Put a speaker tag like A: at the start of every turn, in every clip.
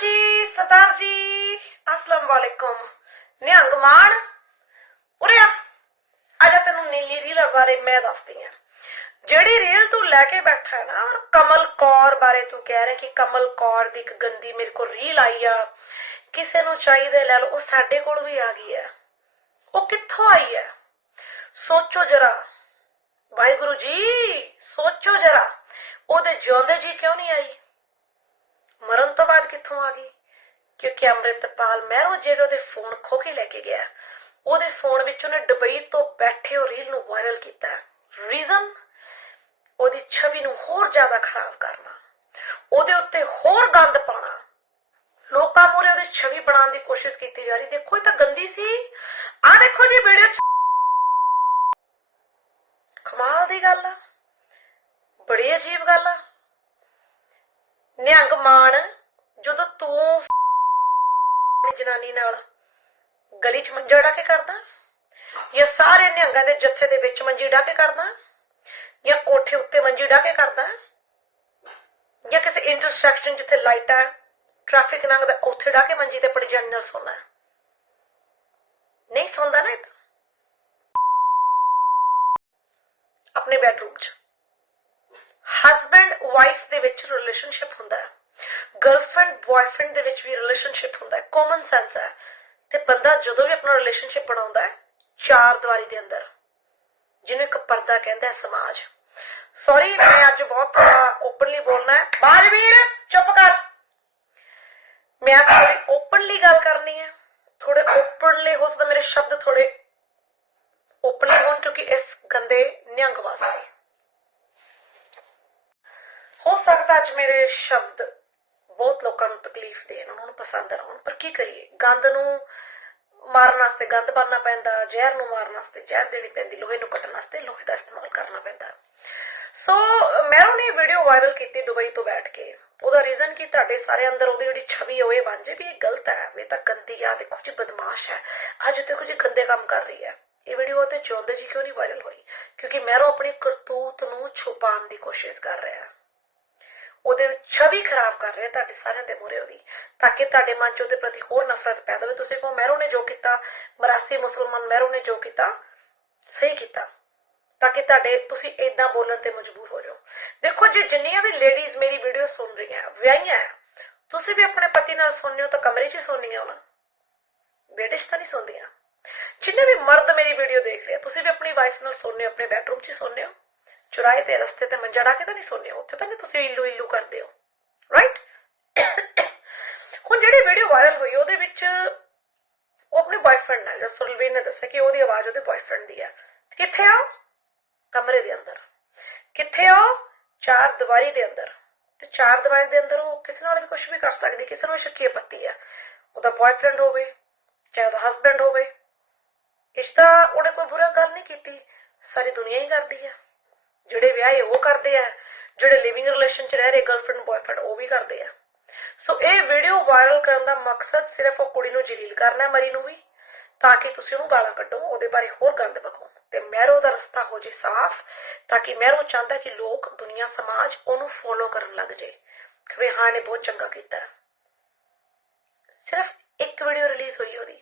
A: ਜੀ ਸਤਾਰ ਜੀ ਅਸਲਾਮ वालेकुम ਨਿਹੰਗ ਮਾਨ ਉਰੇ ਆ ਅੱਜ ਤੈਨੂੰ ਨੀਲੀ ਰੀਲ ਬਾਰੇ ਮੈਂ ਦੱਸਦੀ ਆ ਜਿਹੜੀ ਰੀਲ ਤੂੰ ਲੈ ਕੇ ਬੈਠਾ ਹੈ ਨਾ ਔਰ ਕਮਲ ਕੌਰ ਬਾਰੇ ਤੂੰ ਕਹਿ ਰਿਹਾ ਕਿ ਕਮਲ ਕੌਰ ਦੀ ਇੱਕ ਗੰਦੀ ਮੇਰੇ ਕੋਲ ਰੀਲ ਆਈ ਆ ਕਿਸੇ ਨੂੰ ਚਾਹੀਦੇ ਲੈ ਲਓ ਉਹ ਸਾਡੇ ਕੋਲ ਵੀ ਆ ਗਈ ਆ ਉਹ ਕਿੱਥੋਂ ਆਈ ਆ ਸੋਚੋ ਜਰਾ ਵਾਹਿਗੁਰੂ ਜੀ ਸੋਚੋ ਜਰਾ ਉਹਦੇ ਜਿਉਂਦੇ ਜੀ ਕਿਉਂ ਨਹੀਂ ਆਈ ਮਰਨ ਤੋਂ ਬਾਅਦ ਕਿੱਥੋਂ ਆ ਗਈ ਕਿਉਂਕਿ ਅੰਮ੍ਰਿਤਪਾਲ ਮਹਿਰੋ ਜਿਹੜੇ ਉਹਦੇ ਫੋਨ ਖੋ ਕੇ ਲੈ ਕੇ ਗਿਆ ਉਹਦੇ ਫੋਨ ਵਿੱਚ ਉਹਨੇ ਡਬਈ ਤੋਂ ਬੈਠੇ ਉਹ ਰੀਲ ਨੂੰ ਵਾਇਰਲ ਕੀਤਾ ਰੀਜ਼ਨ ਉਹਦੀ ਛਵੀ ਨੂੰ ਹੋਰ ਜ਼ਿਆਦਾ ਖਰਾਬ ਕਰਨਾ ਉਹਦੇ ਉੱਤੇ ਹੋਰ ਗੰਦ ਪਾਉਣਾ ਲੋਕਾਂ ਮੂਰੇ ਉਹਦੀ ਛਵੀ ਬਣਾਉਣ ਦੀ ਕੋਸ਼ਿਸ਼ ਕੀਤੀ ਜਾ ਰਹੀ ਦੇਖੋ ਇਹ ਤਾਂ ਗੰਦੀ ਸੀ ਆ ਦੇਖੋ ਜੀ ਵੀਡੀਓ ਕਮਾਲ ਦੀ ਗੱਲ ਆ ਬੜੀ ਅਜੀਬ ਗੱਲ ਆ ਨਿਹੰਗ ਮਾਨ ਜਦੋਂ ਤੂੰ ਆਪਣੀ ਜਨਾਨੀ ਨਾਲ ਗਲੀ 'ਚ ਮੰਜਾ ਡਾ ਕੇ ਕਰਦਾ ਜਾਂ ਸਾਰੇ ਨਿਹੰਗਾਂ ਦੇ ਜੱਥੇ ਦੇ ਵਿੱਚ ਮੰਜੀ ਡਾ ਕੇ ਕਰਦਾ ਜਾਂ ਕੋਠੇ ਉੱਤੇ ਮੰਜੀ ਡਾ ਕੇ ਕਰਦਾ ਜਾਂ ਕਿਸੇ ਇੰਟਰਸੈਕਸ਼ਨ ਜਿੱਥੇ ਲਾਈਟਾਂ ਟ੍ਰੈਫਿਕ ਲੰਘਦਾ ਉੱਥੇ ਡਾ ਕੇ ਮੰਜੀ ਤੇ ਪੜੀ ਜਨਰਲ ਸੋਣਾ ਸੌਣਾ ਨਹੀਂ ਸੌਂਦਾ ਨਾ ਆਪਣੇ ਬੈਡਰੂਮ 'ਚ ਹਸਬੰਡ ਵਾਈਫ ਦੇ ਵਿੱਚ ਰਿਲੇਸ਼ਨਸ਼ਿਪ ਹੁੰਦਾ ਹੈ ਗਰਲਫ੍ਰੈਂਡ ਬॉयਫ੍ਰੈਂਡ ਦੇ ਵਿੱਚ ਵੀ ਰਿਲੇਸ਼ਨਸ਼ਿਪ ਹੁੰਦਾ ਹੈ ਕਾਮਨ ਸੈਂਸ ਹੈ ਤੇ ਬੰਦਾ ਜਦੋਂ ਵੀ ਆਪਣਾ ਰਿਲੇਸ਼ਨਸ਼ਿਪ ਬਣਾਉਂਦਾ ਹੈ ਚਾਰ ਦੀਵਾਰੀ ਦੇ ਅੰਦਰ ਜਿਹਨੂੰ ਇੱਕ ਪਰਦਾ ਕਹਿੰਦਾ ਹੈ ਸਮਾਜ ਸੌਰੀ ਮੈਂ ਅੱਜ ਬਹੁਤ ਓਪਨਲੀ ਬੋਲਣਾ ਹੈ ਬਾਜਵੀਰ ਚੁੱਪ ਕਰ ਮੈਂ ਅੱਜ ਥੋੜੀ ਓਪਨਲੀ ਗੱਲ ਕਰਨੀ ਹੈ ਥੋੜੇ ਓਪਨਲੀ ਹੋ ਸਕਦਾ ਮੇਰੇ ਸ਼ਬਦ ਥੋੜੇ ਓਪਨਲੀ ਹੋਣ ਕਿਉਂਕਿ ਇਸ ਗੰਦੇ ਨਿਹੰਗ ਵਾਸਤੇ ਅੱਜ ਮੇਰੇ ਸ਼ਬਦ ਬਹੁਤ ਲੋਕਾਂ ਨੂੰ ਤਕਲੀਫ ਦੇਣ ਉਹਨਾਂ ਨੂੰ ਪਸੰਦ ਆਉਣ ਪਰ ਕੀ ਕਰੀਏ ਗੰਦ ਨੂੰ ਮਾਰਨ ਵਾਸਤੇ ਗੰਦ ਪਾਣਾ ਪੈਂਦਾ ਜ਼ਹਿਰ ਨੂੰ ਮਾਰਨ ਵਾਸਤੇ ਜ਼ਹਿਰ ਦੇਣੀ ਪੈਂਦੀ ਲੋਹੇ ਨੂੰ ਕੱਟਣ ਵਾਸਤੇ ਲੋਹੇ ਦਾ ਇਸਤੇਮਾਲ ਕਰਨਾ ਪੈਂਦਾ ਸੋ ਮੈਰੋ ਨੇ ਵੀਡੀਓ ਵਾਇਰਲ ਕੀਤੀ ਦੁਬਈ ਤੋਂ ਬੈਠ ਕੇ ਉਹਦਾ ਰੀਜ਼ਨ ਕੀ ਤੁਹਾਡੇ ਸਾਰੇ ਅੰਦਰ ਉਹਦੀ ਜਿਹੜੀ ਛਵੀ ਹੋਏ ਬਣ ਜੇ ਵੀ ਇਹ ਗਲਤ ਹੈ ਵੀ ਤਾਂ ਗੰਦੀ ਆ ਦੇਖੋ ਜੀ ਬਦਮਾਸ਼ ਹੈ ਅੱਜ ਤੇ ਕੁਝ ਗੰਦੇ ਕੰਮ ਕਰ ਰਹੀ ਹੈ ਇਹ ਵੀਡੀਓ ਤੇ ਚੌਂਦੇ ਜੀ ਕਿਉਂ ਨਹੀਂ ਵਾਇਰਲ ਹੋਈ ਕਿਉਂਕਿ ਮੈਰੋ ਆਪਣੀ ਕਰਤੂਤ ਨੂੰ ਛੁਪਾਉਣ ਦੀ ਕੋਸ਼ਿਸ਼ ਕਰ ਰਿਹਾ ਹੈ ਉਹਦੇ ਛਵੀ ਖਰਾਬ ਕਰ ਰਿਹਾ ਤੁਹਾਡੇ ਸਾਰਿਆਂ ਦੇ ਮੂਹਰੇ ਉਹਦੀ ਤਾਂ ਕਿ ਤੁਹਾਡੇ ਮਨ 'ਚ ਉਹਦੇ ਪ੍ਰਤੀ ਹੋਰ ਨਫ਼ਰਤ ਪੈਦਾ ਹੋਵੇ ਤੁਸੀਂ ਕਹੋ ਮਹਿਰੂ ਨੇ ਜੋ ਕੀਤਾ ਮਰਾਸੀ ਮੁਸਲਮਾਨ ਮਹਿਰੂ ਨੇ ਜੋ ਕੀਤਾ ਸਹੀ ਕੀਤਾ ਤਾਂ ਕਿ ਤੁਹਾਡੇ ਤੁਸੀਂ ਇਦਾਂ ਬੋਲਣ ਤੇ ਮਜਬੂਰ ਹੋ ਜਾਓ ਦੇਖੋ ਜੇ ਜਿੰਨੀਆਂ ਵੀ ਲੇਡੀਜ਼ ਮੇਰੀ ਵੀਡੀਓ ਸੁਣ ਰਹੀਆਂ ਵਿਆਹੀਆਂ ਤੁਸੀਂ ਵੀ ਆਪਣੇ ਪਤੀ ਨਾਲ ਸੁਣਨੇ ਹੋ ਤਾਂ ਕਮਰੇ 'ਚ ਹੀ ਸੁਣਨੀਆਂ ਹੋਣਾ ਬੇਡਿਸ਼ ਤਾਂ ਨਹੀਂ ਸੁਣਦੀਆਂ ਜਿੰਨੇ ਵੀ ਮਰਦ ਮੇਰੀ ਵੀਡੀਓ ਦੇਖ ਰਹੇ ਤੁਸੀਂ ਵੀ ਆਪਣੀ ਵਾਈਫ ਨਾਲ ਸੁਣਨੇ ਆਪਣੇ ਬੈਡਰੂਮ 'ਚ ਹੀ ਸੁਣਨੇ ਹੋ ਚੁਰਾਏ ਤੇ ਰਸਤੇ ਤੇ ਮੰਜਾ ਡਾ ਕੇ ਤਾਂ ਨਹੀਂ ਸੋਨੇ ਉੱਥੇ ਤਾਂ ਤੁਸੀਂ ਇਲੂ ਇਲੂ ਕਰਦੇ ਹੋ ਰਾਈਟ ਹੁਣ ਜਿਹੜੀ ਵੀਡੀਓ ਵਾਇਰਲ ਹੋਈ ਉਹਦੇ ਵਿੱਚ ਉਹ ਆਪਣੇ ਬॉयਫ੍ਰੈਂਡ ਨਾਲ ਰਸੂਲਵੀਰ ਨੇ ਦੱਸਿਆ ਕਿ ਉਹਦੀ ਆਵਾਜ਼ ਉਹਦੇ ਬॉयਫ੍ਰੈਂਡ ਦੀ ਹੈ ਕਿੱਥੇ ਆ ਕਮਰੇ ਦੇ ਅੰਦਰ ਕਿੱਥੇ ਆ ਚਾਰ ਦੀਵਾਰੀ ਦੇ ਅੰਦਰ ਤੇ ਚਾਰ ਦੀਵਾਰੀ ਦੇ ਅੰਦਰ ਉਹ ਕਿਸੇ ਨਾਲ ਵੀ ਕੁਝ ਵੀ ਕਰ ਸਕਦੀ ਕਿਸੇ ਨਾਲ ਸ਼ੱਕੀ ਪੱਤੀ ਆ ਉਹਦਾ ਬॉयਫ੍ਰੈਂਡ ਹੋਵੇ ਚਾਹੇ ਉਹਦਾ ਹਸਬੰਡ ਹੋਵੇ ਇਸ ਤਾਂ ਉਹਨੇ ਕੋਈ ਬੁਰਾ ਗੱਲ ਨਹੀਂ ਕੀਤੀ ਸਾਰੀ ਦੁਨੀਆ ਹੀ ਕਰਦੀ ਆ ਜਿਹੜੇ ਵਿਆਹੇ ਉਹ ਕਰਦੇ ਆ ਜਿਹੜੇ ਲਿਵਿੰਗ ਰਿਲੇਸ਼ਨ 'ਚ ਰਹਿ ਰਹੇ ਗਰਲਫ੍ਰੈਂਡ ਬॉयਫ੍ਰੈਂਡ ਉਹ ਵੀ ਕਰਦੇ ਆ ਸੋ ਇਹ ਵੀਡੀਓ ਵਾਇਰਲ ਕਰਨ ਦਾ ਮਕਸਦ ਸਿਰਫ ਉਹ ਕੁੜੀ ਨੂੰ ਜਲੀਲ ਕਰਨਾ ਹੈ ਮਰੀ ਨੂੰ ਵੀ ਤਾਂ ਕਿ ਤੁਸੀਂ ਉਹਨੂੰ ਗਾਲਾਂ ਕੱਢੋ ਉਹਦੇ ਬਾਰੇ ਹੋਰ ਗੰਦ ਬਕੋ ਤੇ ਮੈਰੋ ਦਾ ਰਸਤਾ ਹੋ ਜੇ ਸਾਫ਼ ਤਾਂ ਕਿ ਮੈਰੋ ਚਾਹੁੰਦਾ ਕਿ ਲੋਕ ਦੁਨੀਆ ਸਮਾਜ ਉਹਨੂੰ ਫੋਲੋ ਕਰਨ ਲੱਗ ਜੇ ਕਿਵੇਂ ਹਾਂ ਨੇ ਬਹੁਤ ਚੰਗਾ ਕੀਤਾ ਸਿਰਫ ਇੱਕ ਵੀਡੀਓ ਰਿਲੀਜ਼ ਹੋਈ ਉਹਦੀ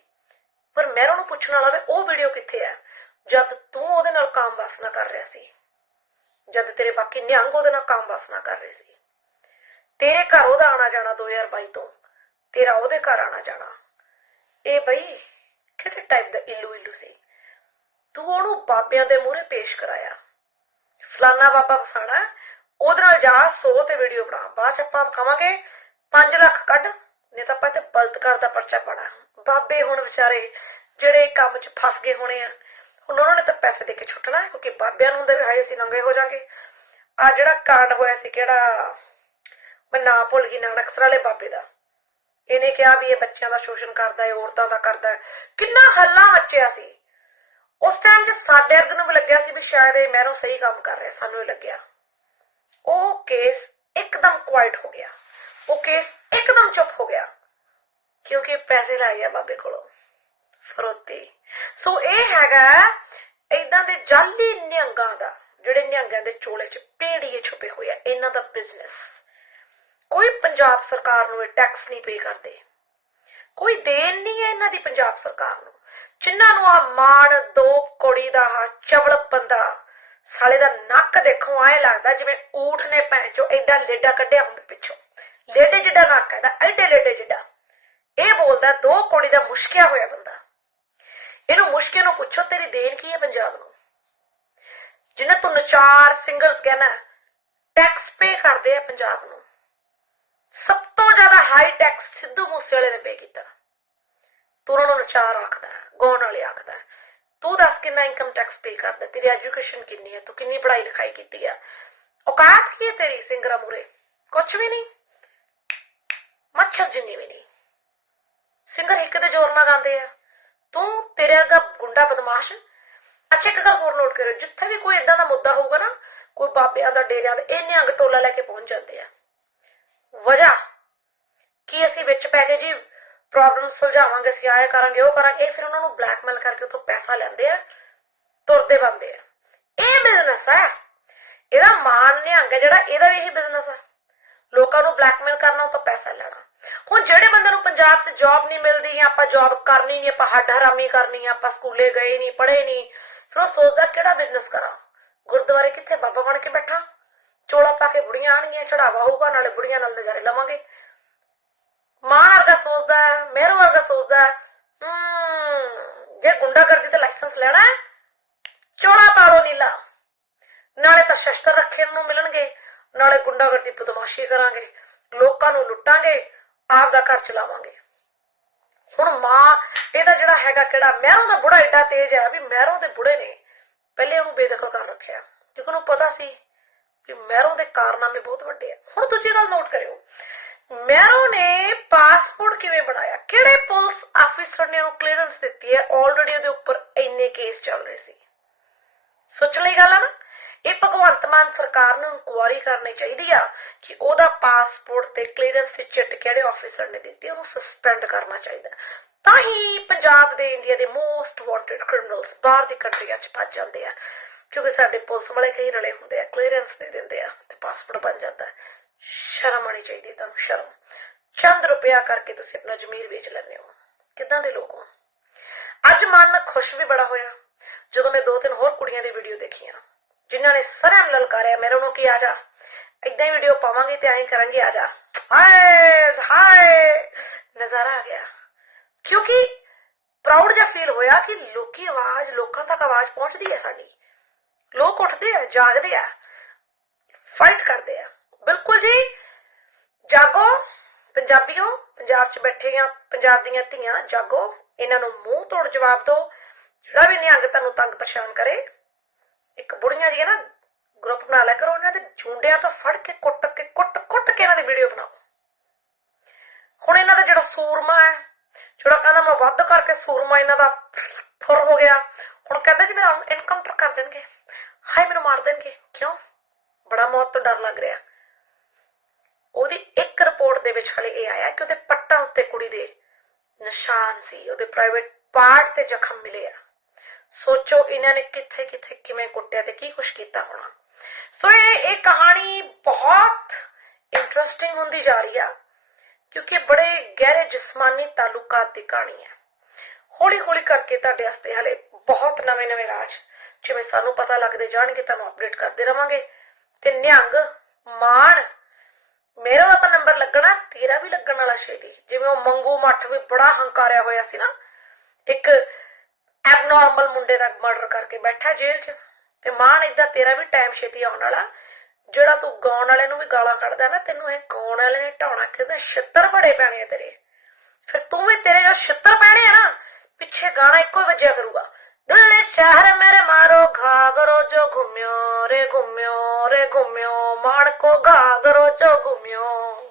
A: ਪਰ ਮੈਰੋ ਨੂੰ ਪੁੱਛਣ ਵਾਲਾ ਵੇ ਉਹ ਵੀਡੀਓ ਕਿੱਥੇ ਹੈ ਜਦ ਤੂੰ ਉਹਦੇ ਨਾਲ ਕੰਮ ਵਾਸਨਾ ਕਰ ਰਿਹਾ ਸੀ ਜਦ ਤੇਰੇ ਬਾਕੀ ਨਿਹੰਗ ਉਹਦੇ ਨਾਲ ਕੰਮ ਵਾਸਨਾ ਕਰ ਰਹੇ ਸੀ ਤੇਰੇ ਘਰ ਉਹਦਾ ਆਣਾ ਜਾਣਾ 2022 ਤੋਂ ਤੇਰਾ ਉਹਦੇ ਘਰ ਆਣਾ ਜਾਣਾ ਇਹ ਬਈ ਕਿਹੜੇ ਟਾਈਪ ਦਾ ਇਲੂ ਇਲੂ ਸੀ ਤੂੰ ਉਹਨੂੰ ਬਾਪਿਆਂ ਦੇ ਮੂਹਰੇ ਪੇਸ਼ ਕਰਾਇਆ ਫਲਾਨਾ ਬਾਬਾ ਫਸਾਣਾ ਉਹਦੇ ਨਾਲ ਜਾ 100 ਤੇ ਵੀਡੀਓ ਬਣਾ ਬਾਅਦ ਚ ਆਪਾਂ ਕਹਾਂਗੇ 5 ਲੱਖ ਕੱਢ ਨਹੀਂ ਤਾਂ ਆਪਾਂ ਤੇ ਬਲਦ ਕਰਦਾ ਪਰਚਾ ਪਾਣਾ ਬਾਬੇ ਹੁਣ ਵਿਚਾਰੇ ਜਿਹੜੇ ਕੰਮ 'ਚ ਫਸ ਗਏ ਹੋਣੇ ਆ ਹੁਣ ਉਹਨਾਂ ਨੇ ਤਾਂ ਪੈਸੇ ਦੇ ਕੇ ਛੁੱਟਣਾ ਕਿਉਂਕਿ ਬਾਬਿਆਂ ਨੂੰ ਦੇ ਹਾਏ ਅਸੀਂ ਨੰਗੇ ਹੋ ਜਾਗੇ ਆ ਜਿਹੜਾ ਕਾਂਡ ਹੋਇਆ ਸੀ ਕਿਹੜਾ ਮੈਂ ਨਾ ਭੁੱਲ ਗਈ ਨਾਨਕਸਰ ਵਾਲੇ ਬਾਬੇ ਦਾ ਇਹਨੇ ਕਿਹਾ ਵੀ ਇਹ ਬੱਚਿਆਂ ਦਾ ਸ਼ੋਸ਼ਣ ਕਰਦਾ ਹੈ ਔਰਤਾਂ ਦਾ ਕਰਦਾ ਹੈ ਕਿੰਨਾ ਹੱਲਾ ਮੱਚਿਆ ਸੀ ਉਸ ਟਾਈਮ ਤੇ ਸਾਡੇ ਅਰਗ ਨੂੰ ਵੀ ਲੱਗਿਆ ਸੀ ਵੀ ਸ਼ਾਇਦ ਇਹ ਮੈਰੋ ਸਹੀ ਕੰਮ ਕਰ ਰਿਹਾ ਸਾਨੂੰ ਇਹ ਲੱਗਿਆ ਉਹ ਕੇਸ ਇੱਕਦਮ ਕੁਆਇਟ ਹੋ ਗਿਆ ਉਹ ਕੇਸ ਇੱਕਦਮ ਚੁੱਪ ਹੋ ਗਿਆ ਕਿਉਂਕਿ ਪੈਸੇ ਲੈ ਗਿਆ ਬਾਬੇ ਕੋਲੋਂ ਫਰੋਤੇ ਸੋ ਇਹ ਹੈਗਾ ਇਦਾਂ ਦੇ ਜਾਲੀ ਨਿਹੰਗਾਂ ਦਾ ਜਿਹੜੇ ਨਿਹੰਗਾਂ ਦੇ ਚੋਲੇ 'ਚ ਪੇੜੀਏ ਛੁਪੇ ਹੋਏ ਆ ਇਹਨਾਂ ਦਾ ਬਿਜ਼ਨਸ ਕੋਈ ਪੰਜਾਬ ਸਰਕਾਰ ਨੂੰ ਇਹ ਟੈਕਸ ਨਹੀਂ ਪੇ ਕਰਦੇ ਕੋਈ ਦੇਣ ਨਹੀਂ ਹੈ ਇਹਨਾਂ ਦੀ ਪੰਜਾਬ ਸਰਕਾਰ ਨੂੰ ਜਿਨ੍ਹਾਂ ਨੂੰ ਆ ਮਾਣ ਦੋ ਕੋੜੀ ਦਾ ਆ ਚਵਲ ਬੰਦਾ ਸਾਲੇ ਦਾ ਨੱਕ ਦੇਖੋ ਐ ਲੱਗਦਾ ਜਿਵੇਂ ਊਠ ਨੇ ਪੈਂਚੋ ਐਡਾ ਲੇਡਾ ਕੱਢਿਆ ਹੁੰਦਾ ਪਿੱਛੋਂ ਲੇਡੇ ਜਿੱਡਾ ਨੱਕ ਹੈ ਦਾ ਐਡੇ ਲੇਡੇ ਜਿੱਡਾ ਇਹ ਬੋਲਦਾ ਦੋ ਕੋੜੀ ਦਾ ਮੁਸ਼ਕਿਆ ਹੋਇਆ ਬੰਦਾ ਇਹਨੂੰ ਮੁਸ਼ਕਿਲ ਨੂੰ ਪੁੱਛੋ ਤੇਰੀ ਦੇਣ ਕੀ ਹੈ ਪੰਜਾਬ ਨੂੰ ਜਿੰਨਾ ਤੂੰ ਨਚਾਰ ਸਿੰਗਰਸ ਕਹਿੰਦਾ ਟੈਕਸ ਪੇ ਕਰਦੇ ਆ ਪੰਜਾਬ ਨੂੰ ਸਭ ਤੋਂ ਜ਼ਿਆਦਾ ਹਾਈ ਟੈਕਸ ਸਿੱਧੂ ਮੂਸੇਵਾਲੇ ਨੇ ਪੇ ਕੀਤਾ ਤੂੰ ਉਹਨਾਂ ਨੂੰ ਨਚਾਰ ਆਖਦਾ ਗੋਣ ਵਾਲੇ ਆਖਦਾ ਤੂੰ ਦੱਸ ਕਿੰਨਾ ਇਨਕਮ ਟੈਕਸ ਪੇ ਕਰਦਾ ਤੇਰੀ ਐਜੂਕੇਸ਼ਨ ਕਿੰਨੀ ਹੈ ਤੂੰ ਕਿੰਨੀ ਪੜ੍ਹਾਈ ਲਿਖਾਈ ਕੀਤੀ ਆ ਔਕਾਤ ਕੀ ਹੈ ਤੇਰੀ ਸਿੰਗਰਾ ਮੂਰੇ ਕੁਛ ਵੀ ਨਹੀਂ ਮੱਛਰ ਜਿੰਨੀ ਵੀ ਨਹੀਂ ਸਿੰਗਰ ਇੱਕ ਦੇ ਜ਼ੋਰ ਨਾਲ ਗਾਉਂਦੇ ਆ ਤੂੰ ਤੇਰੇ ਅੱਗਾ ਗੁੰਡਾ ਬਦਮਾਸ਼ ਅੱਛੇ ਇੱਕ ਗੱਲ ਹੋਰ ਨੋਟ ਕਰਿਓ ਜਿੱਥੇ ਵੀ ਕੋਈ ਇਦਾਂ ਦਾ ਮੁੱਦਾ ਹੋਊਗਾ ਨਾ ਕੋਈ ਬਾਬਿਆਂ ਦਾ ਡੇਰਿਆਂ ਦਾ ਇਹਨੇ ਅੰਗ ਟੋਲਾ ਲੈ ਕੇ ਪਹੁੰਚ ਜਾਂਦੇ ਆ ਵਜ੍ਹਾ ਕਿ ਅਸੀਂ ਵਿੱਚ ਪੈ ਕੇ ਜੀ ਪ੍ਰੋਬਲਮ ਸੁਲਝਾਵਾਂਗੇ ਅਸੀਂ ਆਇਆ ਕਰਾਂਗੇ ਉਹ ਕਰਾਂਗੇ ਇਹ ਫਿਰ ਉਹਨਾਂ ਨੂੰ ਬਲੈਕਮੇਲ ਕਰਕੇ ਉਥੋਂ ਪੈਸਾ ਲੈਂਦੇ ਆ ਤੁਰਦੇ ਬੰਦੇ ਆ ਇਹ ਬਿਜ਼ਨਸ ਆ ਇਹਦਾ ਮਾਨ ਨਿਹੰਗ ਜਿਹੜਾ ਇਹਦਾ ਵੀ ਇਹੀ ਬਿਜ਼ਨਸ ਆ ਲੋਕਾਂ ਨੂੰ ਬਲੈਕਮੇਲ ਕਰਨਾ ਉਹ ਤਾਂ ਪੈਸਾ ਲੈਣਾ ਹੁਣ ਜਿਹੜੇ ਬੰਦੇ ਨੂੰ ਪੰਜਾਬ 'ਚ ਜੌਬ ਨਹੀਂ ਮਿਲਦੀ ਜਾਂ ਆਪਾਂ ਜੌਬ ਕਰਨੀ ਨਹੀਂ ਆਪਾਂ ਹੱਡ ਹਰਾਮੀ ਕਰਨੀ ਆ ਆਪਾਂ ਸਕੂਲੇ ਗਏ ਨਹੀਂ ਪੜ੍ਹੇ ਨਹੀਂ ਫਿਰ ਉਹ ਸੋਚਦਾ ਕਿਹੜਾ ਬਿਜ਼ਨਸ ਕਰਾਂ ਗੁਰਦੁਆਰੇ ਕਿੱਥੇ ਬਾਬਾ ਬਣ ਕੇ ਬੈਠਾਂ ਚੋਲਾ ਪਾ ਕੇ ਬੁੜੀਆਂ ਆਣਗੀਆਂ ਚੜਾਵਾ ਹੋਊਗਾ ਨਾਲੇ ਬੁੜੀਆਂ ਨਾਲ ਨਜ਼ਾਰੇ ਲਵਾਂਗੇ ਮਾਂ ਵਰਗਾ ਸੋਚਦਾ ਮੇਰ ਵਰਗਾ ਸੋਚਦਾ ਜੇ ਗੁੰਡਾ ਕਰਦੀ ਤੇ ਲਾਇਸੈਂਸ ਲੈਣਾ ਹੈ ਚੋਲਾ ਪਾ ਲੋ ਨੀਲਾ ਨਾਲੇ ਤਾਂ ਸ਼ਸਤਰ ਰੱਖੇ ਨੂੰ ਮਿਲਣਗੇ ਨਾਲੇ ਗੁੰਡਾਗਰਦੀ ਬਦਮਾਸ਼ੀ ਕਰਾਂਗੇ ਲੋਕਾਂ ਨੂੰ ਲੁੱਟਾਂਗੇ ਆਪ ਦਾ ਘਰ ਚਲਾਵਾਂਗੇ ਹੁਣ ਮਾਂ ਇਹਦਾ ਜਿਹੜਾ ਹੈਗਾ ਕਿਹੜਾ ਮਹਿਰੋ ਦਾ ਬੁੜਾ ਏਡਾ ਤੇਜ ਹੈ ਵੀ ਮਹਿਰੋ ਦੇ ਬੁੜੇ ਨੇ ਪਹਿਲੇ ਉਹਨੂੰ ਬੇਦਖਲ ਕਰ ਰੱਖਿਆ ਕਿਉਂਕਿ ਉਹਨੂੰ ਪਤਾ ਸੀ ਕਿ ਮਹਿਰੋ ਦੇ ਕਾਰਨਾਮੇ ਬਹੁਤ ਵੱਡੇ ਆ ਹੁਣ ਦੂਜੀ ਗੱਲ ਨੋਟ ਕਰਿਓ ਮਹਿਰੋ ਨੇ ਪਾਸਪੋਰਟ ਕਿਵੇਂ ਬਣਾਇਆ ਕਿਹੜੇ ਪੁਲਿਸ ਆਫੀਸਰ ਨੇ ਉਹਨੂੰ ਕਲੀਅਰੈਂਸ ਦਿੱਤੀ ਹੈ ਆਲਰੇਡੀ ਉਹਦੇ ਉੱਪਰ ਇੰਨੇ ਕੇਸ ਚੱਲ ਰਹੇ ਸੀ ਸੋਚ ਲਈ ਗੱਲ ਆ ਨਾ ਇਹ ਭਗਵੰਤ ਮਾਨ ਸਰਕਾਰ ਨੂੰ ਇਨਕੁਆਰੀ ਕਰਨੀ ਚਾਹੀਦੀ ਆ ਕਿ ਉਹਦਾ ਪਾਸਪੋਰਟ ਤੇ ਕਲੀਅਰੈਂਸ ਤੇ ਚਿੱਟ ਕਿਹੜੇ ਆਫੀਸਰ ਨੇ ਦਿੱਤੀ ਉਹਨੂੰ ਸਸਪੈਂਡ ਕਰਨਾ ਚਾਹੀਦਾ ਤਾਂ ਹੀ ਪੰਜਾਬ ਦੇ ਇੰਡੀਆ ਦੇ ਮੋਸਟ ਵਾਂਟਡ ਕ੍ਰਿਮੀਨਲਸ ਬਾਹਰ ਦੀ ਕੰਟਰੀਆਂ 'ਚ ਭੱਜ ਜਾਂਦੇ ਆ ਕਿਉਂਕਿ ਸਾਡੇ ਪੁਲਿਸ ਵਾਲੇ ਕਈ ਰਲੇ ਹੁੰਦੇ ਆ ਕਲੀਅਰੈਂਸ ਦੇ ਦਿੰਦੇ ਆ ਤੇ ਪਾਸਪੋਰਟ ਬਣ ਜਾਂਦਾ ਸ਼ਰਮ ਆਣੀ ਚਾਹੀਦੀ ਤੁਹਾਨੂੰ ਸ਼ਰਮ ਚੰਦ ਰੁਪਿਆ ਕਰਕੇ ਤੁਸੀਂ ਆਪਣਾ ਜ਼ਮੀਰ ਵੇਚ ਲੈਂਦੇ ਹੋ ਕਿੱਦਾਂ ਦੇ ਲੋਕ ਹੋ ਅੱਜ ਮਨ ਖੁਸ਼ ਵੀ ਬੜਾ ਹੋਇਆ ਜਦੋਂ ਮੈਂ ਦੋ ਤਿੰਨ ਹੋਰ ਕੁੜੀਆਂ ਦੀ ਵੀਡੀਓ ਦੇਖੀਆਂ ਜਿਨ੍ਹਾਂ ਨੇ ਸਾਰਿਆਂ ਨੂੰ ਲਲਕਾਰਿਆ ਮੇਰੇ ਨੂੰ ਕੀ ਆ ਜਾ ਇਦਾਂ ਹੀ ਵੀਡੀਓ ਪਾਵਾਂਗੇ ਤੇ ਐਂ ਕਰਾਂਗੇ ਆ ਜਾ ਹਾਏ ਹਾਏ ਨਜ਼ਾਰਾ ਆ ਗਿਆ ਕਿਉਂਕਿ ਪ੍ਰਾਊਡ ਜਿਹਾ ਫੀਲ ਹੋਇਆ ਕਿ ਲੋਕੀ ਆਵਾਜ਼ ਲੋਕਾਂ ਤੱਕ ਆਵਾਜ਼ ਪਹੁੰਚਦੀ ਹੈ ਸਾਡੀ ਲੋਕ ਉੱਠਦੇ ਆ ਜਾਗਦੇ ਆ ਫਾਈਟ ਕਰਦੇ ਆ ਬਿਲਕੁਲ ਜੀ ਜਾਗੋ ਪੰਜਾਬੀਓ ਪੰਜਾਬ 'ਚ ਬੈਠੇ ਆ ਪੰਜਾਬ ਦੀਆਂ ਧੀਆਂ ਜਾਗੋ ਇਹਨਾਂ ਨੂੰ ਮੂੰਹ ਤੋੜ ਜਵਾਬ ਦਿਓ ਜਿਹੜਾ ਵੀ ਨਿਹੰਗ ਤੁਹਾਨੂੰ ਤੰਗ ਪਰੇਸ਼ਾਨ ਕਰੇ ਇੱਕ ਬੁੜੀਆਂ ਜੀ ਨਾ ਗਰੁੱਪ ਬਣਾ ਲਿਆ ਕਰੋ ਉਹਨਾਂ ਦੇ ਝੁੰਡਿਆਂ ਤੋਂ ਫੜ ਕੇ ਕੁੱਟ ਕੇ ਕੁੱਟ ਕੁੱਟ ਕੇ ਇਹਨਾਂ ਦੀ ਵੀਡੀਓ ਬਣਾਓ ਹੁਣ ਇਹਨਾਂ ਦਾ ਜਿਹੜਾ ਸੂਰਮਾ ਹੈ ਜਿਹੜਾ ਕਹਿੰਦਾ ਮੈਂ ਵੱਧ ਕਰਕੇ ਸੂਰਮਾ ਇਹਨਾਂ ਦਾ ਫੁਰ ਹੋ ਗਿਆ ਹੁਣ ਕਹਿੰਦਾ ਜੀ ਮੇਰਾ ਇਨਕਾਊਂਟਰ ਕਰ ਦੇਣਗੇ ਹਾਏ ਮੈਨੂੰ ਮਾਰ ਦੇਣਗੇ ਕਿਉਂ ਬੜਾ ਮੌਤ ਤੋਂ ਡਰ ਲੱਗ ਰਿਹਾ ਉਹਦੀ ਇੱਕ ਰਿਪੋਰਟ ਦੇ ਵਿੱਚ ਹਲੇ ਇਹ ਆਇਆ ਕਿ ਉਹਦੇ ਪੱਟਾਂ ਉੱਤੇ ਕੁੜੀ ਦੇ ਨਿਸ਼ਾਨ ਸੀ ਉਹਦੇ ਪ੍ਰਾਈਵੇਟ ਪਾਰਟ ਤੇ ਜ਼ਖਮ ਮਿਲੇ ਆ ਸੋਚੋ ਇਹਨਾਂ ਨੇ ਕਿੱਥੇ ਕਿੱਥੇ ਕਿਵੇਂ ਕੁੱਟਿਆ ਤੇ ਕੀ ਕੁਛ ਕੀਤਾ ਹੋਣਾ ਸੋ ਇਹ ਇਹ ਕਹਾਣੀ ਬਹੁਤ ਇੰਟਰਸਟਿੰਗ ਹੁੰਦੀ ਜਾ ਰਹੀ ਆ ਕਿਉਂਕਿ ਬੜੇ ਗਹਿਰੇ ਜਿਸਮਾਨੀ ਤਾਲੁਕਾਤ ਦੀ ਕਹਾਣੀ ਹੈ ਹੌਲੀ ਹੌਲੀ ਕਰਕੇ ਤੁਹਾਡੇ ਵਾਸਤੇ ਹਲੇ ਬਹੁਤ ਨਵੇਂ ਨਵੇਂ ਰਾਜ ਜਿਵੇਂ ਸਾਨੂੰ ਪਤਾ ਲੱਗਦੇ ਜਾਣਗੇ ਤੁਹਾਨੂੰ ਅਪਡੇਟ ਕਰਦੇ ਰਵਾਂਗੇ ਤੇ ਨਿਹੰਗ ਮਾਨ ਮੇਰਾ ਤਾਂ ਨੰਬਰ ਲੱਗਣਾ ਤੇਰਾ ਵੀ ਲੱਗਣ ਵਾਲਾ ਛੇਤੀ ਜਿਵੇਂ ਉਹ ਮੰਗੂ ਮੱਠ ਵੀ ਬੜਾ ਹੰਕਾਰਿਆ ਹੋਇਆ ਸੀ ਨਾ ਇੱਕ ਐਬਨੋਰਮਲ ਮੁੰਡੇ ਦਾ ਮਰਡਰ ਕਰਕੇ ਬੈਠਾ ਜੇਲ੍ਹ 'ਚ ਤੇ ਮਾਨ ਇਦਾਂ ਤੇਰਾ ਵੀ ਟਾਈਮ ਛੇਤੀ ਆਉਣ ਵਾਲਾ ਜਿਹੜਾ ਤੂੰ ਗਾਉਣ ਵਾਲੇ ਨੂੰ ਵੀ ਗਾਲਾਂ ਕੱਢਦਾ ਨਾ ਤੈਨੂੰ ਇਹ ਗਾਉਣ ਵਾਲੇ ਨੇ ਢਾਉਣਾ ਕਿਹਦਾ ਛਿੱਤਰ ਬੜੇ ਪੈਣੇ ਤੇਰੇ ਫਿਰ ਤੂੰ ਵੀ ਤੇਰੇ ਨਾਲ ਛਿੱਤਰ ਪੈਣੇ ਆ ਨਾ ਪਿੱਛੇ ਗਾਣਾ ਇੱਕੋ ਹੀ ਵੱਜਿਆ ਕਰੂਗਾ ਦਿਲ ਸ਼ਹਿਰ ਮੇਰੇ ਮਾਰੋ ਘਾਗਰੋ ਜੋ ਘੁੰਮਿਓ ਰੇ ਘੁੰਮਿਓ ਰੇ ਘੁੰਮਿਓ ਮਾਣ ਕੋ ਘਾਗਰੋ ਜੋ ਘੁੰਮਿਓ